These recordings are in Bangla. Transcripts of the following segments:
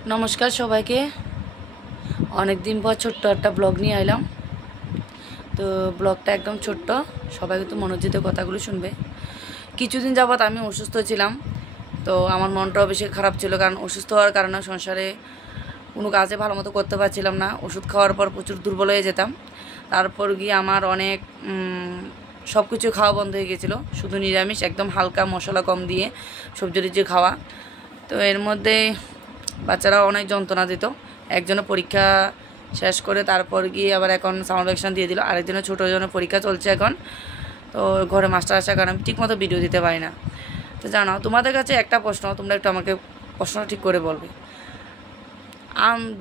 नमस्कार सबाइके अनेक दिन पर छोट्ट एक ब्लग नहीं आइलाम। तो ब्लगटा एकदम छोट्ट, सबाई तो मनोजित कथागुलो शुनबे। किछुदिन जाबत आमी असुस्थ छिलाम, तो आमार मनटाও बेशी खाराप छिलो, कारण असुस्थ होवार कारणे संसारे कोनो काजे भालो मतो करते पारछिलाम ना। ओषुध खाওয়ার पर प्रचुर दुर्बल हये जेताम। तारपर गिये आमार अनेक सबकिछु खाওয়া बंध हये गेछिलो, शुधु निरामिष एकदम हालका मशला कम दिए सब्जी टब्जी खाওয়া। तो एर मध्य বাচ্চারা অনেক যন্ত্রণা দিত। একজনের পরীক্ষা শেষ করে তারপর গিয়ে আবার এখন সামার ভ্যাকেশন দিয়ে দিল, আরেকজনের ছোটো জনের পরীক্ষা চলছে এখন। তো ঘরে মাস্টার আসার কারণে আমি ঠিকমতো ভিডিও দিতে পারি না। তো জানো, তোমাদের কাছে একটা প্রশ্ন, তোমরা একটু আমাকে প্রশ্নটা ঠিক করে বলবে।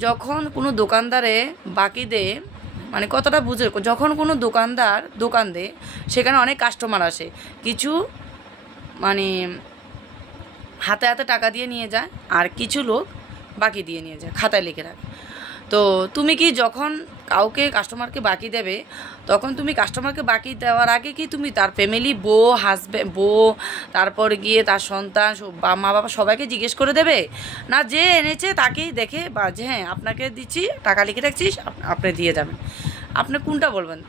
যখন কোনো দোকানদারে বাকি দেয়, মানে কতটা বুঝে, যখন কোনো দোকানদার দোকান দেয় সেখানে অনেক কাস্টমার আসে, কিছু মানে হাতে হাতে টাকা দিয়ে নিয়ে যায় আর কিছু লোক বাকি দিয়ে নিয়ে যায়, খাতায় লিখে রাখে। তো তুমি কি যখন কাউকে কাস্টমারকে বাকি দেবে, তখন তুমি কাস্টমারকে বাকি দেওয়ার আগে কি তুমি তার ফ্যামিলি, বউ, হাজব্যান্ড, বউ, তারপর গিয়ে তার সন্তান, মা বাবা সবাইকে জিজ্ঞেস করে দেবে, না যে এনেছে তাকেই দেখে বা যে হ্যাঁ আপনাকে দিচ্ছি, টাকা লিখে রাখছিস, আপনি দিয়ে যাবেন? আপনি কোনটা বলবেন?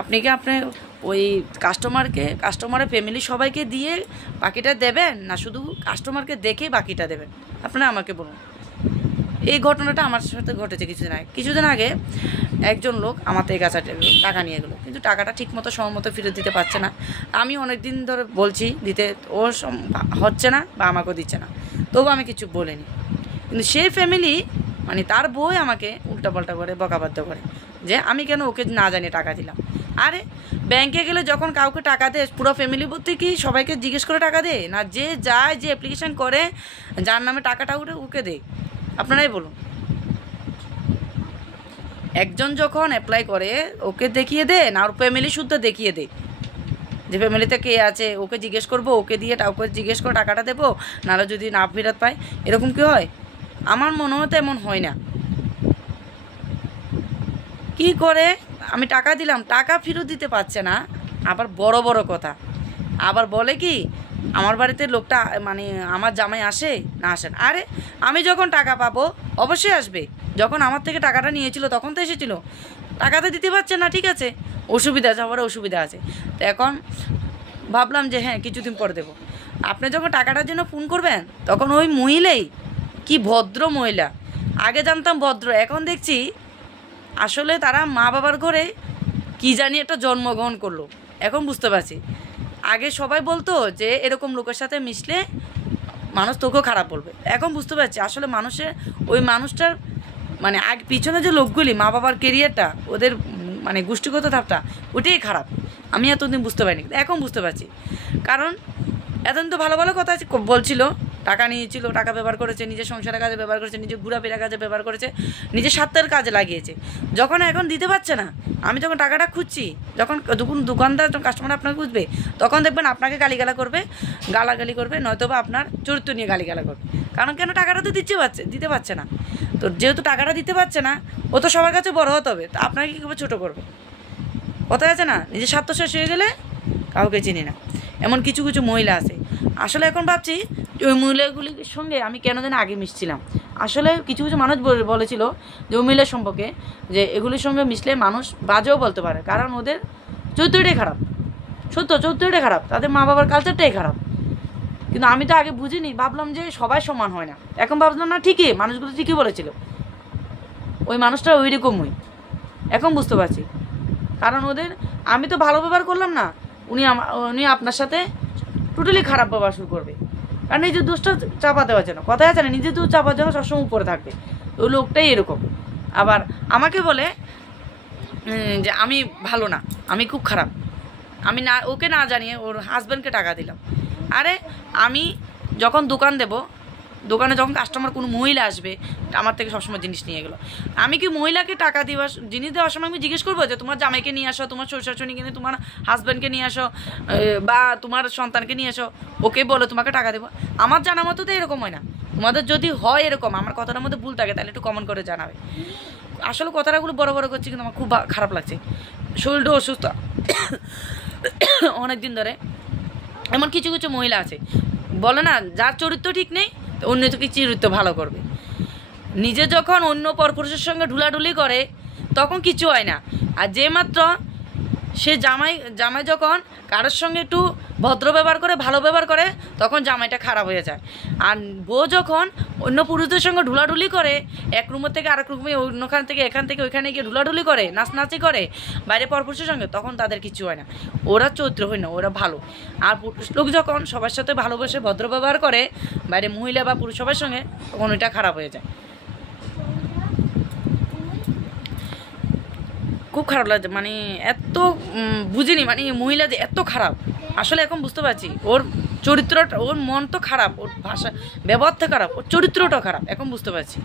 আপনি কি আপনি ওই কাস্টমারের ফ্যামিলি সবাইকে দিয়ে বাকিটা দেবেন, না শুধু কাস্টমারকে দেখে বাকিটা দেবেন? আপনারা আমাকে বলুন। এই ঘটনাটা আমার সাথে ঘটেছে কিছুদিন আগে। একজন লোক আমার থেকে কাছে টাকা নিয়ে গেলো, কিন্তু টাকাটা ঠিকমতো সময়মতো ফেরত দিতে পারছে না। আমি অনেক দিন ধরে বলছি দিতে, ও হচ্ছে না বা আমাকেও দিচ্ছে না, তবু আমি কিছু বলিনি। কিন্তু সেই ফ্যামিলি মানে তার বই আমাকে উল্টাপাল্টা করে বকাবাধ্য করে যে আমি কেন ওকে না জানিয়ে টাকা দিলাম। আরে ব্যাংকে গেলে যখন কাউকে টাকা দেয়, পুরো ফ্যামিলি বলতে কি সবাইকে জিজ্ঞেস করে টাকা দেয় না? যে যায়, যে অ্যাপ্লিকেশান করে, যার নামে টাকাটা উঠে ওকে দেয়। আপনারাই বলুন। একজন যখন অ্যাপ্লাই করে ওকে দেখিয়ে দে, না ওর ফ্যামিলি শুদ্ধ দেখিয়ে দে যে ফ্যামিলিতে কে আছে, ওকে জিজ্ঞেস করবো, ওকে দিয়ে ওকে জিজ্ঞেস করে টাকাটা দেবো, নাহলে যদি না ফেরত পায়। এরকম কি হয়? আমার মনে হতো এমন হয় না। কি করে আমি টাকা দিলাম, টাকা ফেরত দিতে পারছে না, আবার বড় বড় কথা, আবার বলে কি আমার বাড়িতে লোকটা মানে আমার জামাই আসে না আসেন। আরে আমি যখন টাকা পাবো অবশ্যই আসবে। যখন আমার থেকে টাকাটা নিয়েছিল তখন তো এসেছিলো। টাকা তো দিতে পারছে না, ঠিক আছে, অসুবিধা আছে, আবার অসুবিধা আছে। তো এখন ভাবলাম যে হ্যাঁ কিছুদিন পর দেবো। আপনি যখন টাকাটার জন্য ফোন করবেন তখন ওই মহিলাই কি ভদ্র মহিলা, আগে জানতাম ভদ্র, এখন দেখছি আসলে তারা মা বাবার ঘরে কি জানি একটা জন্মগ্রহণ করলো, এখন বুঝতে পারছি। আগে সবাই বলতো যে এরকম লোকের সাথে মিশলে মানুষ তোকেও খারাপ বলবে, এখন বুঝতে পারছি আসলে মানুষের ওই মানুষটার মানে আগে পিছনে যে লোকগুলি, মা বাবার কেরিয়ারটা, ওদের মানে গোষ্ঠীগত ধাপটা, ওটাই খারাপ। আমি এতদিন বুঝতে পারিনি, এখন বুঝতে পারছি। কারণ এতদিন তো ভালো ভালো কথা বলছিল, টাকা নিয়েছিল, টাকা ব্যবহার করেছে, নিজের সংসারের কাজে ব্যবহার করেছে, নিজের ঘোরাফেরার কাজে ব্যবহার করেছে, নিজের স্বার্থের কাজে লাগিয়েছে। যখন এখন দিতে পারছে না, আমি যখন টাকাটা খুঁজছি, যখন দোকানদার কাস্টমার আপনাকে খুঁজবে, তখন দেখবেন আপনাকে গালিগালা করবে, গালাগালি করবে, নয়তো বা আপনার চরিত্র নিয়ে গালিগালা করবে। কারণ কেন? টাকাটা তো দিতে পারছে না। তো যেহেতু টাকাটা দিতে পারছে না, ও তো সবার কাছে বড় হতে হবে, তো আপনাকে কীভাবে ছোটো করবে? কথায় আছে না, নিজের স্বার্থ শেষ হয়ে গেলে কাউকে চিনি না। এমন কিছু কিছু মহিলা আছে। আসলে এখন ভাবছি ওই মহিলাগুলির সঙ্গে আমি কেন যেন আগে মিশছিলাম। আসলে কিছু কিছু মানুষ বলেছিল যে ওই মহিলার সম্পর্কে যে এগুলির সঙ্গে মিশলে মানুষ বাজেও বলতে পারে, কারণ ওদের চরিত্রটাই খারাপ। সত্য, চরিত্রটাই খারাপ, তাদের মা বাবার কালচারটাই খারাপ। কিন্তু আমি তো আগে বুঝিনি, ভাবলাম যে সবাই সমান হয় না। এখন ভাবলাম না, ঠিকই, মানুষগুলো ঠিকই বলেছিল, ওই মানুষটা ওই রকমই। এখন বুঝতে পারছি, কারণ ওদের আমি তো ভালো ব্যবহার করলাম না, উনি আপনার সাথে টোটালি খারাপ ব্যবহার শুরু করবে। কারণ নিজের দোষটা চাপা দেওয়ার জন্য, কথায় আছে না, নিজের দোষ চাপার জন্য সবসময় উপরে থাকবে। ওই লোকটাই এরকম। আবার আমাকে বলে যে আমি ভালো না, আমি খুব খারাপ, আমি না ওকে না জানিয়ে ওর হাজব্যান্ডকে টাকা দিলাম। আরে আমি যখন দোকান দেব, দোকানে যখন কাস্টমার কোনো মহিলা আসবে আমার থেকে সবসময় জিনিস নিয়ে গেলো, আমি কি মহিলাকে টাকা জিনিস দেওয়ার সময় আমি জিজ্ঞেস করবো যে তোমার জামাইকে নিয়ে আসো, তোমার শ্বশুরশাশুড়িকে নিয়ে, তোমার হাজব্যান্ডকে নিয়ে আসো, বা তোমার সন্তানকে নিয়ে আসো, ওকে বলো তোমাকে টাকা দেবো? আমার জানা মতো তো এরকম হয় না। তোমাদের যদি হয় এরকম, আমার কথাটার মধ্যে ভুল থাকে, তাহলে একটু কমেন্ট করে জানাবে। আসলে কথাটাগুলো বড় বড় করছি, কিন্তু আমার খুব খারাপ লাগছে, শরীরটা অসুস্থ অনেক দিন ধরে। এমন কিছু কিছু মহিলা আছে বলে না, যার চরিত্র ঠিক নেই অন্য তো কি চরিত্র ভালো করবে। নিজে যখন অন্য পরপুরুষের সঙ্গে ঢুলাঢুলি করে তখন কিছু হয় না, আর যে মাত্র সে জামাই যখন কারোর সঙ্গে একটু ভদ্র ব্যবহার করে, ভালো ব্যবহার করে, তখন জামাইটা খারাপ হয়ে যায়। আর বউ যখন অন্য পুরুষদের সঙ্গে ঢুলাঢুলি করে, এক রুমের থেকে আরেক রুমে, অন্যখান থেকে এখান থেকে ওইখানে গিয়ে ঢুলাঢুলি করে, নাচনাচি করে বাইরে পরপুরুষের সঙ্গে, তখন তাদের কিছু হয় না, ওরা চরিত্র হয় না, ওরা ভালো। আর পুরুষ লোক যখন সবার সাথে ভালোবেসে ভদ্র ব্যবহার করে বাইরে মহিলা বা পুরুষ সবার সঙ্গে, তখন ওইটা খারাপ হয়ে যায়। খুব খারাপ লাগছে, মানে এত বুঝিনি, মানে মহিলা যে এত খারাপ, আসলে এখন বুঝতে পারছি। ওর চরিত্রটা, ওর মন তো খারাপ, ওর ভাষা ব্যবহার তো খারাপ, ওর চরিত্রটাও খারাপ, এখন বুঝতে পারছি।